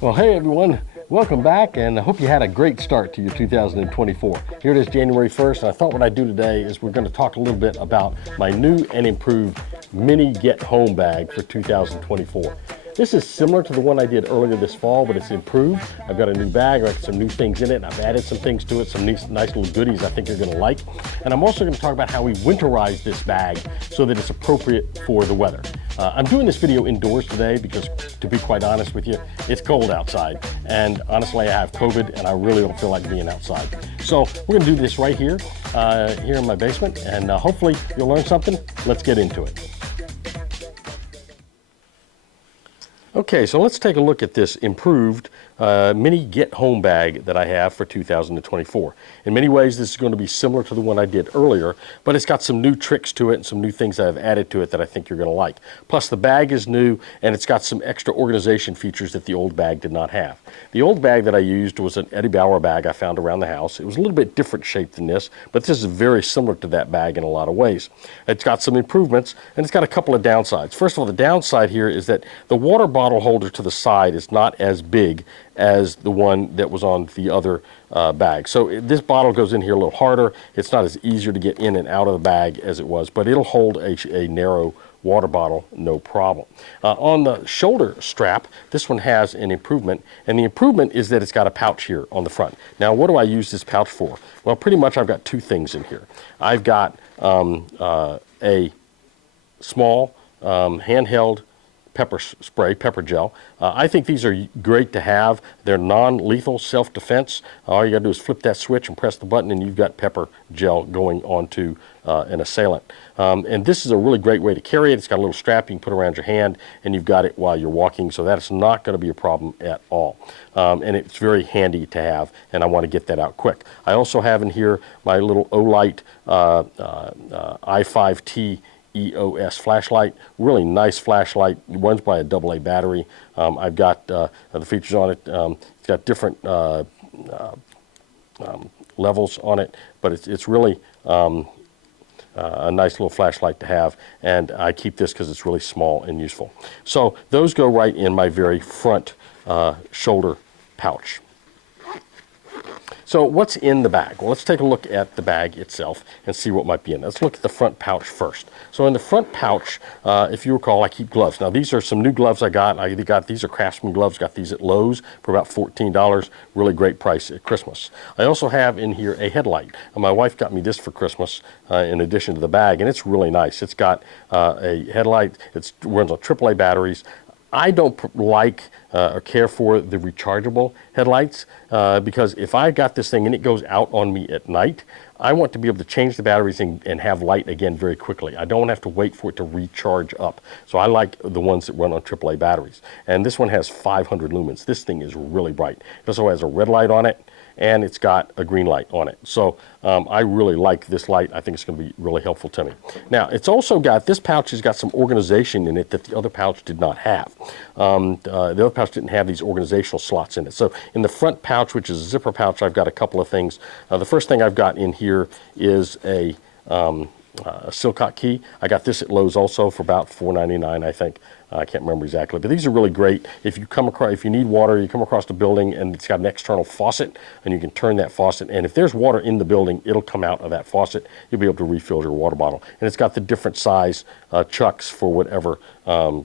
Well, hey everyone, welcome back, and I hope you had a great start to your 2024. Here it is, January 1st, and I thought what I'd do today is we're going to talk a little bit about my new and improved mini get home bag for 2024. This is similar to the one I did earlier this fall, but it's improved. I've got a new bag, I've got some new things in it, and I've added some things to it, some nice little goodies I think you're going to like. And I'm also going to talk about how we winterize this bag so that it's appropriate for the weather. I'm doing this video indoors today because, to be quite honest with you, it's cold outside. And honestly, I have COVID and I really don't feel like being outside. So we're going to do this right here, here in my basement, and hopefully you'll learn something. Let's get into it. Okay, so let's take a look at this improved mini get home bag that I have for 2024. In many ways, this is going to be similar to the one I did earlier, but it's got some new tricks to it and some new things that I've added to it that I think you're going to like. Plus, the bag is new and it's got some extra organization features that the old bag did not have. The old bag that I used was an Eddie Bauer bag I found around the house. It was a little bit different shape than this, but this is very similar to that bag in a lot of ways. It's got some improvements and it's got a couple of downsides. First of all, the downside here is that the water bottle holder to the side is not as big as the one that was on the other bag. So this bottle goes in here a little harder. It's not as easier to get in and out of the bag as it was, but it'll hold a narrow water bottle, no problem. On the shoulder strap, this one has an improvement, and the improvement is that it's got a pouch here on the front. Now, what do I use this pouch for? Well, pretty much I've got two things in here. I've got a small handheld pepper spray, pepper gel. I think these are great to have. They're non-lethal self-defense. All you gotta do is flip that switch and press the button and you've got pepper gel going onto an assailant. And this is a really great way to carry it. It's got a little strap you can put around your hand and you've got it while you're walking, so that's not gonna be a problem at all. And it's very handy to have, and I wanna get that out quick. I also have in here my little Olight i5T EOS flashlight, really nice flashlight. It runs by a AA battery. I've got the features on it. It's got different levels on it, but it's really a nice little flashlight to have, and I keep this because it's really small and useful. So those go right in my very front shoulder pouch. So what's in the bag? Well, let's take a look at the bag itself and see what might be in it. Let's look at the front pouch first. So in the front pouch, if you recall, I keep gloves. Now these are some new gloves I got. These are Craftsman gloves. Got these at Lowe's for about $14. Really great price at Christmas. I also have in here a headlight. My wife got me this for Christmas in addition to the bag, and it's really nice. It's got a headlight. It runs on AAA batteries. I don't like or care for the rechargeable headlights because if I got this thing and it goes out on me at night, I want to be able to change the batteries and have light again very quickly. I don't have to wait for it to recharge up. So I like the ones that run on AAA batteries. And this one has 500 lumens. This thing is really bright. It also has a red light on it, and it's got a green light on it. So I really like this light. I think it's going to be really helpful to me. Now, it's also got, this pouch has got some organization in it that the other pouch did not have. The other pouch didn't have these organizational slots in it. So in the front pouch, which is a zipper pouch, I've got a couple of things. The first thing I've got in here is a Silcock key. I got this at Lowe's also for about $4.99, I think. I can't remember exactly, but these are really great. If you come across, if you need water, you come across the building and it's got an external faucet, and you can turn that faucet, and if there's water in the building, it'll come out of that faucet. You'll be able to refill your water bottle. And it's got the different size chucks for whatever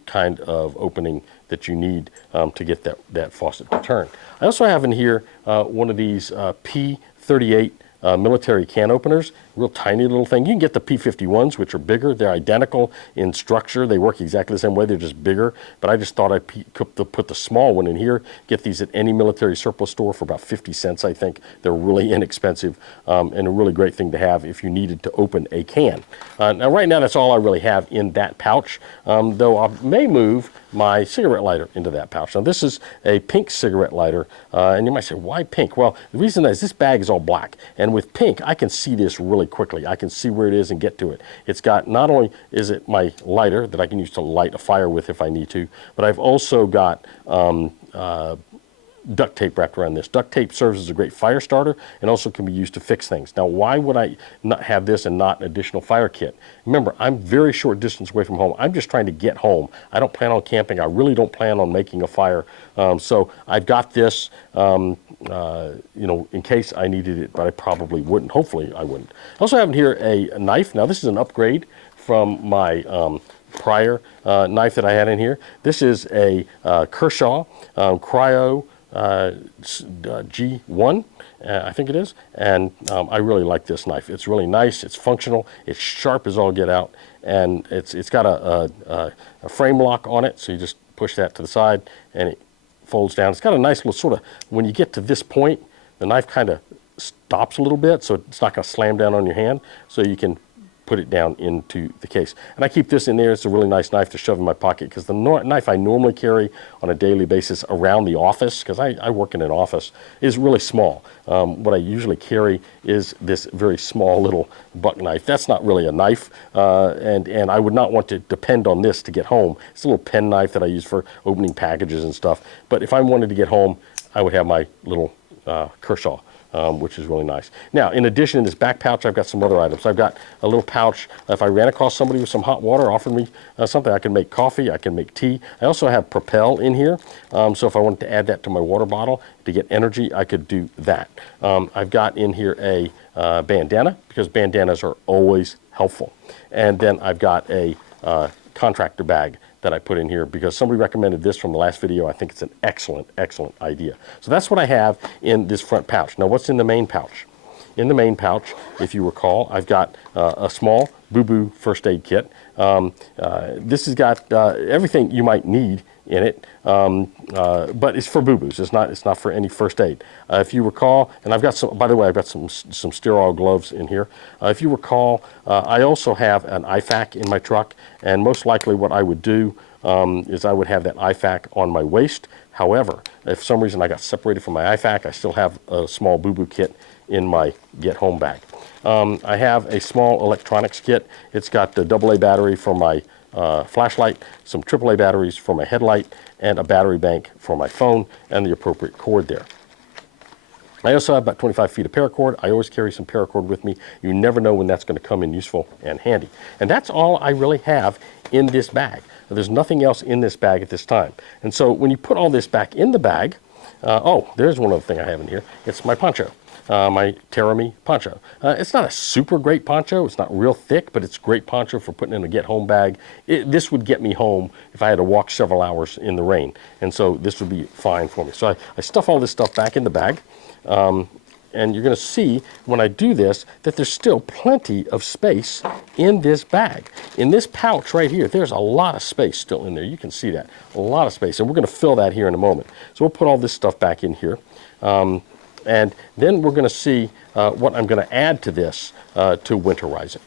kind of opening that you need to get that faucet to turn. I also have in here one of these P38 military can openers, real tiny little thing. You can get the P51s, which are bigger. They're identical in structure. They work exactly the same way. They're just bigger. But I just thought I'd put the small one in here. Get these at any military surplus store for about 50 cents, I think. They're really inexpensive and a really great thing to have if you needed to open a can. Now, right now, that's all I really have in that pouch, though I may move my cigarette lighter into that pouch. Now, this is a pink cigarette lighter, and you might say, why pink? Well, the reason is this bag is all black, and with pink, I can see this really quickly. I can see where it is and get to it. It's got, not only is it my lighter that I can use to light a fire with if I need to, but I've also got duct tape wrapped around this. Duct tape serves as a great fire starter and also can be used to fix things. Now, why would I not have this and not an additional fire kit? Remember, I'm very short distance away from home. I'm just trying to get home. I don't plan on camping. I really don't plan on making a fire. So I've got this, you know, in case I needed it, but I probably wouldn't. Hopefully I wouldn't. I also have here a knife. Now, this is an upgrade from my prior knife that I had in here. This is a Kershaw Cryo G1, I think it is, and I really like this knife. It's really nice, it's functional, it's sharp as all get out, and it's got a frame lock on it, so you just push that to the side and it folds down. It's got a nice little sort of, when you get to this point, the knife kind of stops a little bit, so it's not going to slam down on your hand, so you can put it down into the case. And I keep this in there. It's a really nice knife to shove in my pocket because the knife I normally carry on a daily basis around the office, because I work in an office, is really small. What I usually carry is this very small little buck knife. That's not really a knife, and I would not want to depend on this to get home. It's a little pen knife that I use for opening packages and stuff. But if I wanted to get home, I would have my little Kershaw. Which is really nice. Now, in addition, in this back pouch, I've got some other items. I've got a little pouch. If I ran across somebody with some hot water, offered me something, I can make coffee, I can make tea. I also have Propel in here, so if I wanted to add that to my water bottle to get energy, I could do that. I've got in here a bandana, because bandanas are always helpful. And then I've got a contractor bag that I put in here because somebody recommended this from the last video. I think it's an excellent, excellent idea. So that's what I have in this front pouch. Now, what's in the main pouch? In the main pouch, if you recall, I've got a small boo-boo first aid kit. This has got everything you might need in it, but it's for boo-boos. It's not for any first aid. If you recall, and I've got some, by the way, I've got some sterile gloves in here. If you recall, I also have an IFAK in my truck, and most likely what I would do is I would have that IFAK on my waist. However, if for some reason I got separated from my IFAK, I still have a small boo-boo kit in my get-home bag. I have a small electronics kit. It's got the AA battery for my flashlight, some AAA batteries for my headlight, and a battery bank for my phone, and the appropriate cord there. I also have about 25 feet of paracord. I always carry some paracord with me. You never know when that's going to come in useful and handy. And that's all I really have in this bag. There's nothing else in this bag at this time. And so when you put all this back in the bag, oh, there's one other thing I have in here. It's my poncho. My Terami poncho. It's not a super great poncho. It's not real thick, but it's a great poncho for putting in a get-home bag. This would get me home if I had to walk several hours in the rain, and so this would be fine for me. So I stuff all this stuff back in the bag, and you're going to see when I do this that there's still plenty of space in this bag. In this pouch right here, there's a lot of space still in there. You can see that, a lot of space, and we're going to fill that here in a moment. So we'll put all this stuff back in here. And then we're going to see what I'm going to add to this to winterize it.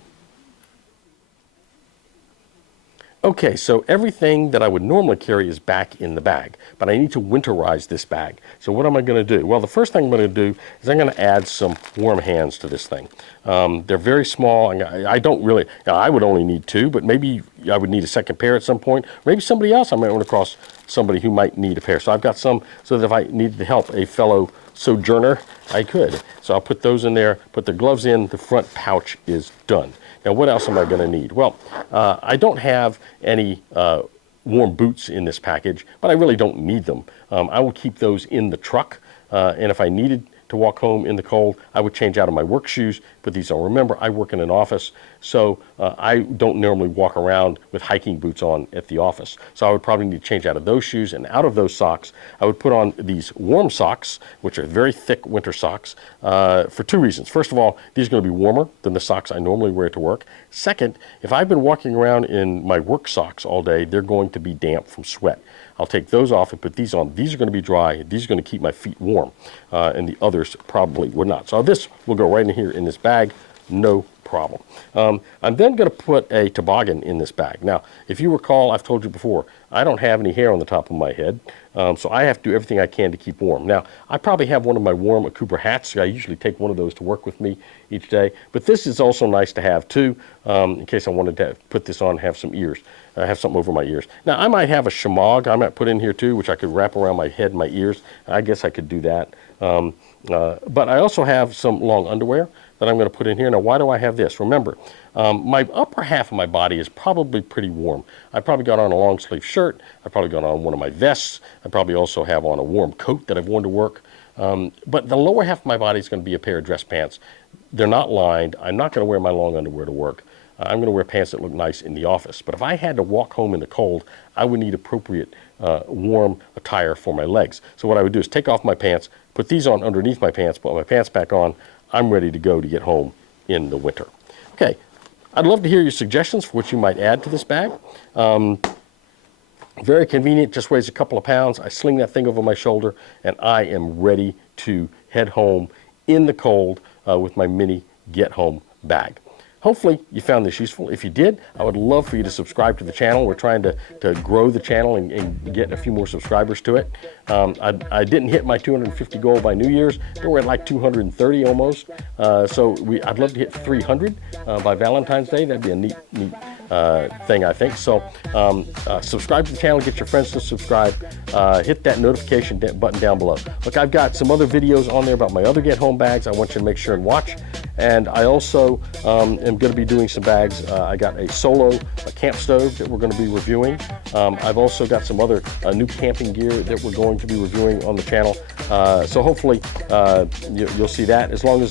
Okay, so everything that I would normally carry is back in the bag, but I need to winterize this bag. So what am I going to do? Well, the first thing I'm going to do is I'm going to add some warm hands to this thing. They're very small, and I don't really, I would only need 2, but maybe I would need a second pair at some point. Maybe somebody else, I might run across somebody who might need a pair. So I've got some so that if I needed to help a fellow sojourner, I could. So I'll put those in there, put the gloves in, the front pouch is done. Now, what else am I going to need? Well, I don't have any warm boots in this package, but I really don't need them. I will keep those in the truck, and if I needed to walk home in the cold, I would change out of my work shoes, put these on. Remember, I work in an office, so I don't normally walk around with hiking boots on at the office. So I would probably need to change out of those shoes, and out of those socks, I would put on these warm socks, which are very thick winter socks, for 2 reasons. First of all, these are going to be warmer than the socks I normally wear to work. Second, if I've been walking around in my work socks all day, they're going to be damp from sweat. I'll take those off and put these on. These are going to be dry. These are going to keep my feet warm, and the others probably would not. So this will go right in here in this bag, no problem. I'm then going to put a toboggan in this bag. Now, if you recall, I've told you before, I don't have any hair on the top of my head, so I have to do everything I can to keep warm. Now, I probably have one of my warm Cooper hats. I usually take one of those to work with me each day, but this is also nice to have too, in case I wanted to put this on and have some ears. I have something over my ears. Now, I might have a shamog I might put in here too, which I could wrap around my head and my ears. I guess I could do that. But I also have some long underwear that I'm going to put in here. Now, why do I have this? Remember, my upper half of my body is probably pretty warm. I probably got on a long sleeve shirt. I probably got on one of my vests. I probably also have on a warm coat that I've worn to work. But the lower half of my body is going to be a pair of dress pants. They're not lined. I'm not going to wear my long underwear to work. I'm going to wear pants that look nice in the office. But if I had to walk home in the cold, I would need appropriate warm attire for my legs. So what I would do is take off my pants, put these on underneath my pants, put my pants back on. I'm ready to go to get home in the winter. Okay, I'd love to hear your suggestions for what you might add to this bag. Very convenient, just weighs a couple of pounds. I sling that thing over my shoulder, and I am ready to head home in the cold with my mini Get Home bag. Hopefully you found this useful. If you did, I would love for you to subscribe to the channel. We're trying to grow the channel and get a few more subscribers to it. I didn't hit my 250 goal by New Year's, but we're at like 230 almost. So I'd love to hit 300 by Valentine's Day. That'd be a neat thing, I think. So subscribe to the channel, get your friends to subscribe, hit that notification button down below. Look, I've got some other videos on there about my other Get Home bags I want you to make sure and watch. And I also am going to be doing some bags. I got a solo camp stove that we're going to be reviewing. I've also got some other new camping gear that we're going to be reviewing on the channel. So hopefully you'll see that, as well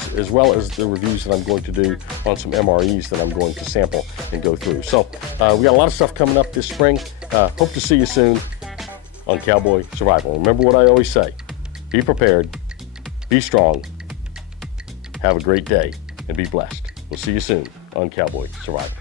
as the reviews that I'm going to do on some MREs that I'm going to sample and go through. So we got a lot of stuff coming up this spring. Hope to see you soon on Cowboy Survival. Remember what I always say: be prepared, be strong, have a great day, and be blessed. We'll see you soon on Cowboy Survival.